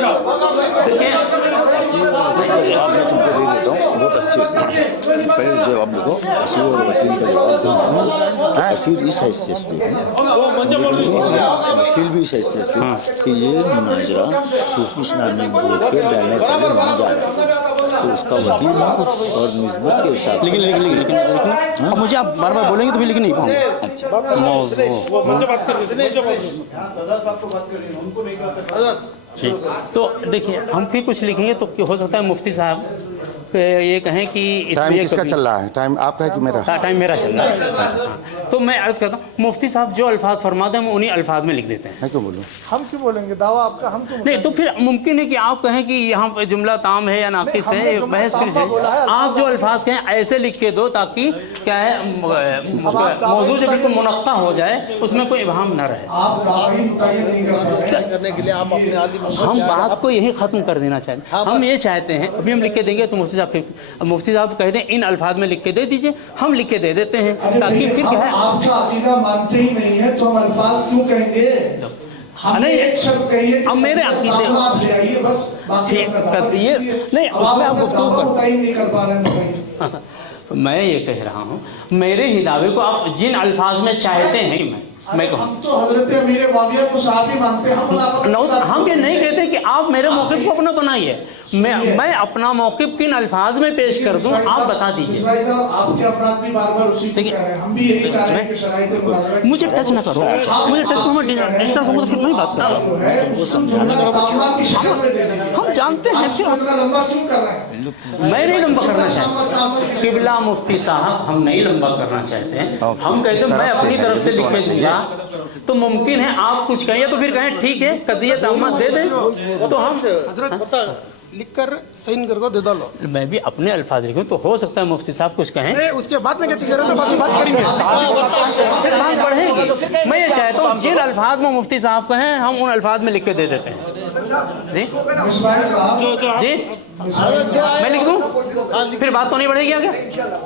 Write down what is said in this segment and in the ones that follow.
जवाब मैं तुमको दे देता हूँ बहुत अच्छे से। पहले जवाब लिखो, असीर और वसीम का जवाब दूँ। असीर इस हैसियत से है, वकील भी इस हैसियत से कि ये मुनाजरा सूफी इस्लामी बोर्ड पे बैनर पर नहीं जा रहा है, तो उसका वकील और निस्बत के हिसाब से। लेकिन अब मुझे आप बार बार बोलेंगे तो भी लिख नहीं पाऊंगा। अच्छा तो देखिए, हम फिर कुछ लिखेंगे तो हो सकता है मुफ्ती साहब ये कहें कि टाइम किसका चल रहा है? टाइम आपका है कि मेरा? टाइम मेरा चल रहा है। तो मैं अर्ज करता हूँ, मुफ्ती साहब जो अल्फाज फरमाते हैं हम उन्हीं अल्फाज में लिख देते हैं। मैं क्यों बोलूँ? हम क्यों बोलेंगे? दावा आपका, हम क्यों? नहीं तो फिर मुमकिन है कि आप कहें कि यहाँ पे जुमला ताम है या नाकिस है, बहस फिर आप जो अल्फाज कहें ऐसे लिख के दो ताकि क्या है मौजूद जो बिल्कुल मुनक्का हो जाए, उसमें कोई इबहम न रहे। हम बात को यही ख़त्म कर देना चाहते हैं। हम ये चाहते हैं, अभी हम लिख के देंगे तो मुफ्ती साहब कहते हैं इन अल्फाज में लिख के दे दीजिए, हम लिख के दे देते हैं ताकि फिर क्या है। आप जो अकीदा मानते ही नहीं है तो हम अल्फाज क्यों कहेंगे? नहीं, एक शब्द कहिए, अब मेरे अकीदे आप ले आइए बस, ठीक करिए। नहीं, उसमें आप गुफ्तगू कर, नहीं कर पा रहे हैं। मैं ये कह रहा हूँ, मेरे ही दावे को आप जिन अल्फाज में चाहते हैं मैं कहूँ, हम तो हजरत अमीर मुआविया को साहब ही मानते हैं। हम ये नहीं कहते कि आप मेरे मौक़िफ़ को अपना बनाइए, मैं अपना मौक़िफ़ किन अल्फाज में पेश कर दूं आप बता दीजिए। आपके अफराद भी बार-बार उसी को कह रहे हैं, हम भी यही चाह रहे हैं कि शराइत मुनाज़रा। मुझे टच ना करो, मुझे टच करो, डिस्टर्ब करूँगा तो फिर नहीं बात करूँगा। हम जानते हैं, फिर लंबा क्यों कर रहे हैं? मैं नहीं लंबा करना चाहता, किबला मुफ्ती साहब हम नहीं लंबा करना चाहते हैं। हम कहते हैं मैं अपनी तरफ से लिख के दूंगा, तो मुमकिन है आप कुछ कहिए तो फिर कहें ठीक है कज़ियत अहमद दे दें, तो हम लिखकर साइन करके दे दो। मैं भी अपने अल्फाज लिखूं तो हो सकता है मुफ्ती साहब कुछ कहें, उसके बाद में क्या करें तो बात करेंगे, फिर बात बढ़ेगी। मैं ये चाहता हूँ जिन अल्फाज में मुफ्ती साहब कहें हम उन अल्फाज में लिख के दे देते हैं। जी जी मैं लिख दूं, फिर बात तो नहीं बढ़ेगी आगे?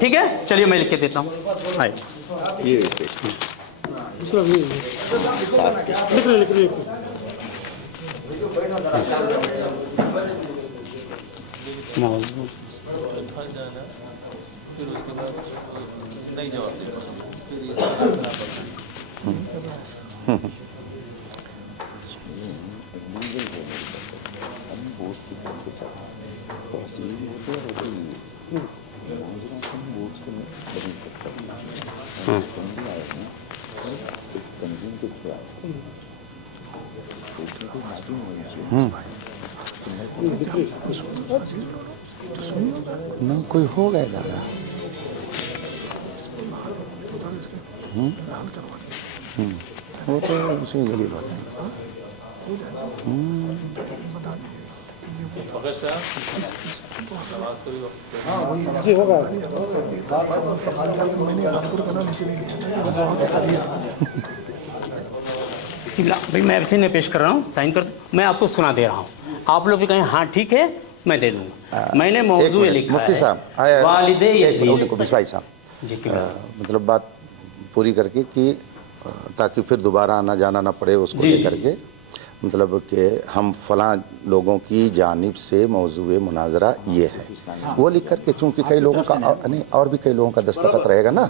ठीक है, चलिए मैं लिख के देता हूँ। ये लिख रहे मौजूद नहीं कोई हो गया दादा। वो तो उसी गली बात है। जी होगा। भाई मैं ऐसे नहीं पेश कर रहा हूँ, साइन कर, मैं आपको सुना दे रहा हूँ, आप लोग भी कहें हाँ ठीक है मैं दे दूँगा। मैंने मौजू लिखा मुफ्ती साहब वालिदे बिस्वाई साहब मतलब बात पूरी करके कि ताकि फिर दोबारा आना जाना ना पड़े उसको लेकर के, मतलब कि हम फलां लोगों की जानिब से मौजूए मुनाजरा ये है वो लिख करके, चूँकि कई लोगों का नहीं और भी कई लोगों का दस्तखत रहेगा ना।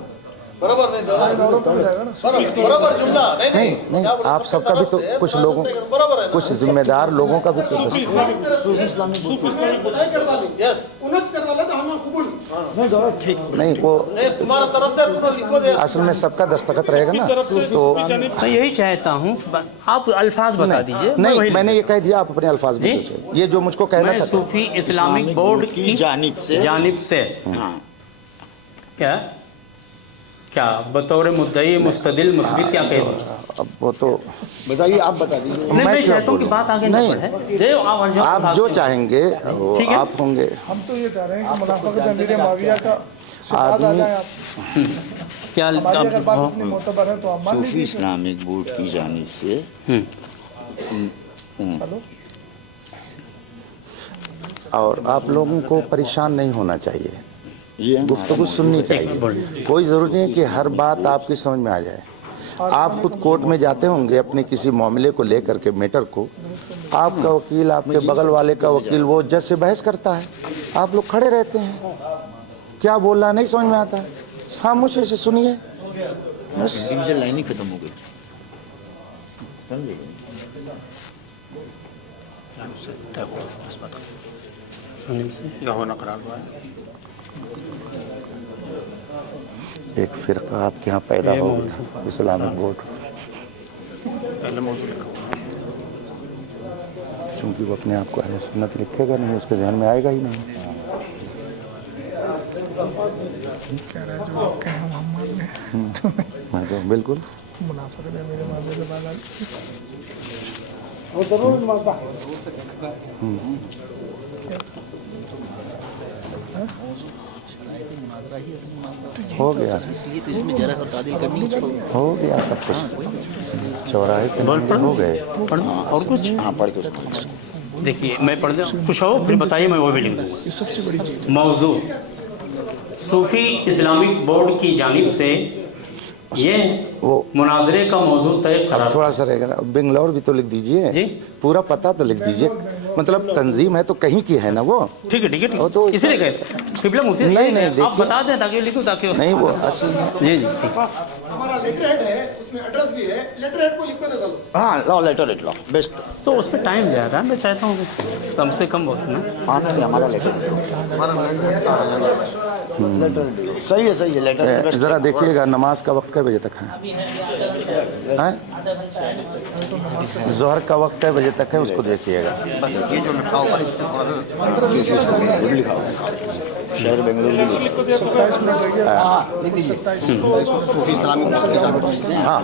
नहीं आप सबका भी तो कुछ लोगों, कुछ जिम्मेदार लोगों का भी तो नहीं वो असल में सबका दस्तखत रहेगा ना। तो मैं यही चाहता हूँ आप अल्फाज बता दीजिए। नहीं मैंने ये कह दिया, आप अपने अल्फाज में ये जो मुझको कहना था। सूफी इस्लामिक बोर्ड की जानिब से क्या बतौर मुद्दई मुस्तदिल मुस्बित क्या कह दूं? अब वो तो बताइए, आप बता दीजिए। मैं चाहता हूँ कि बात आगे नहीं बढ़े, आप जो चाहेंगे वो आप होंगे। हम तो ये चाह रहे हैं कि मुनाफिक़त अमीर मुआविया का शिकायत आ जाए। आप क्या अगर बात इतनी मोतबर है तो आप मान सूफी इस्लामिक बोर्ड की जानिब से और आप लोगों को परेशान नहीं होना चाहिए, गुफ्तगू सुननी चाहिए। कोई ज़रूरत नहीं है कि हर बात आपकी समझ में आ जाए। आप खुद कोर्ट में जाते होंगे अपने किसी मामले को लेकर के मैटर को, आपका वकील, आपके बगल वाले का वकील वो जज से बहस करता है, आप लोग खड़े रहते हैं, क्या बोल रहा नहीं समझ में आता है, खामोशी से सुनिए बस। लाइन ही खत्म हो गई। एक फिरका आपके यहाँ पैदा हो गया, इस्लामिक बोर्ड, चूंकि वो अपने आप को अहले सुन्नत लिखेगा नहीं, उसके ध्यान में आएगा ही नहीं। मैं तो बिल्कुल हो गया, इसलिए तो इसमें जरा तादील करनी है। हो गया सब कुछ, चौराहे के हो गए। और कुछ हाँ पढ़ के देखिए, मैं पढ़ दूँ कुछ हो फिर बताइए, मैं वो भी लिख दूँगा। सबसे बड़ी चीज मौजू सूफी इस्लामिक बोर्ड की जानिब से ये वो मुनाजरे का मौजू तय अब करार। थोड़ा सा रहेगा ना, बेंगलोर भी तो लिख दीजिए, जी। पूरा पता तो लिख दीजिए, मतलब तंजीम है तो कहीं की है ना वो। ठीक है ठीक है ठीक वो है, तो इसलिए गए किबला मुफ्ती नहीं, नहीं, आप देखिए। बता दें ताकि लिखूँ ताकि नहीं वो असल में जी जी ठीक। हमारा लेटर हेड है, उसमें एड्रेस भी है, लेटर हेड को लिख कर दे दो। हाँ लो लेटर लेट लो बेस्ट। तो उस पर टाइम ज़्यादा, मैं चाहता हूँ कि कम से कम वक्त ना। हाँ नहीं हमारा लेटर सही है लेटर। जरा देखिएगा नमाज का वक्त कै बजे तक है? जोहर का वक्त कै बजे तक है उसको देखिएगा। ये जो लिखा हुआ है लिखा हुआ है शहर बेंगलुरु। 27 मिनट रह गया। हाँ लिख दीजिए। हाँ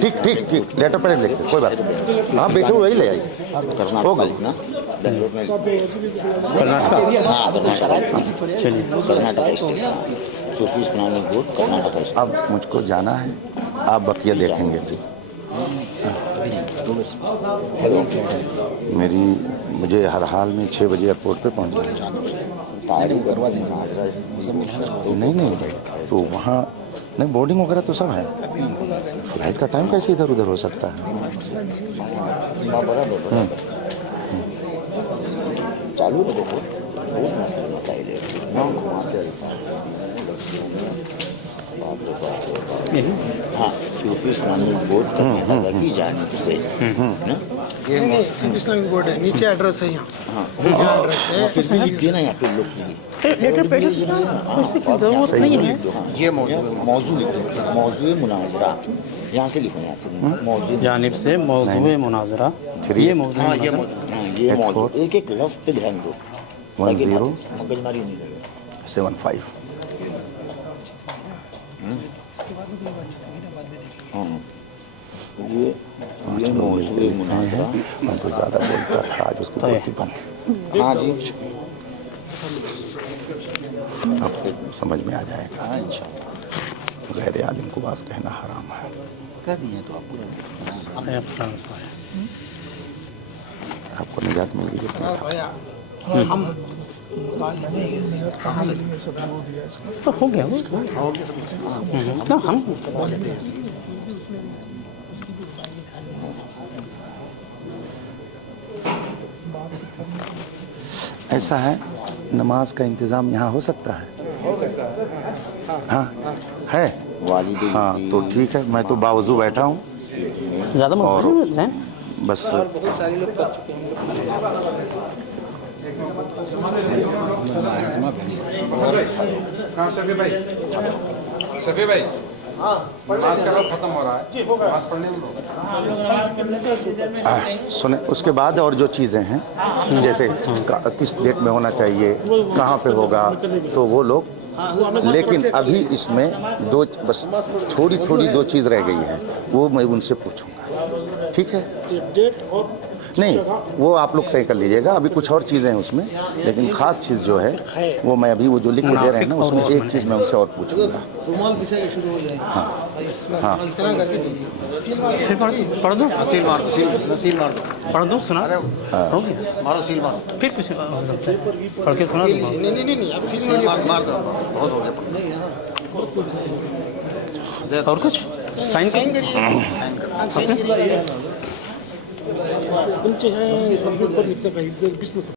ठीक ठीक ठीक, लेटर पर लिखते कोई बात नहीं। हाँ बैठे वही ले आइए, करना होगा। लिखना बेंगलुरु में। कर्नाटक हाँ तो शरायत चलिए। कर्नाटक स्टेट सूफी इस्लामिक बोर्ड कर्नाटक स्टेट। अब मुझको जाना है, आप बकिया देखेंगे। मुझे हर हाल में 6 बजे एयरपोर्ट पे पहुंचना है। तारीख करवा देना। नहीं तो वहाँ नहीं, बोर्डिंग वगैरह तो सब है, फ्लाइट का टाइम कैसे इधर उधर हो सकता है? बराबर चालू रखो, बहुत मसले मसाइल है, नाम घुमाते रहता है। हाँ सूफी इस्लामिक बोर्ड की जानिब से नहीं सिर्फ इस्लामिक बोर्ड है, नीचे एड्रेस है यहाँ। हाँ फिर भी लिख देना या फिर लोग लेटर पे जरूरत नहीं है। ये मौजू लिख दो, मौजू मुनाजरा यहाँ से लिखो, यहाँ से मौजू जानिब से मौजूए मुनाजरा, ये मौजू हाँ ये मौजू एक एक लफ्ज़ पे ध्यान दो, 10 मगजमारी नहीं लगे। 75। हाँ ये मौजू मुनाजरा। मैं तो ज़्यादा बोलता था, आज उसको बोलती बंद। हाँ जी अब समझ में आ जाएगा। हाँ इंशाल्लाह गैर आलिम को बात कहना हराम है। कर दिए तो आपको आपको निजात मिल गई। भैया हम कहाँ से तो हो गया ना हम। ऐसा है, नमाज का इंतज़ाम यहाँ हो सकता है? हाँ है। वालिद हाँ तो ठीक है, मैं तो बावजू बैठा हूँ ज़्यादा और मोबाइल हैं। बस। शफी भाई नमाज का वक्त खत्म हो रहा है, नमाज पढ़ने में सुने, उसके बाद और जो चीज़ें हैं जैसे किस डेट में होना चाहिए, कहाँ पे होगा, तो वो लोग, लेकिन अभी इसमें दो बस थोड़ी दो चीज़ रह गई है, वो मैं उनसे पूछूंगा। ठीक है? नहीं वो आप लोग तय कर लीजिएगा, अभी कुछ और चीज़ें हैं उसमें, लेकिन ख़ास चीज़ जो है वो मैं अभी वो जो लिख के दे रहे हैं ना, उसमें एक चीज़ मैं उनसे और पूछूंगा। रुमाल पिछले शुरू हो जाए। हाँ इतना करके दीजिए। फिर पढ़ दो पढ़ दो सुना हो गया। मारो सील मारो। फिर कुछ पढ़ के सुना दूंगा। नहीं अब सील मार दो बहुत हो गया। और कुछ साइन नीचे है, ऊपर लिखने का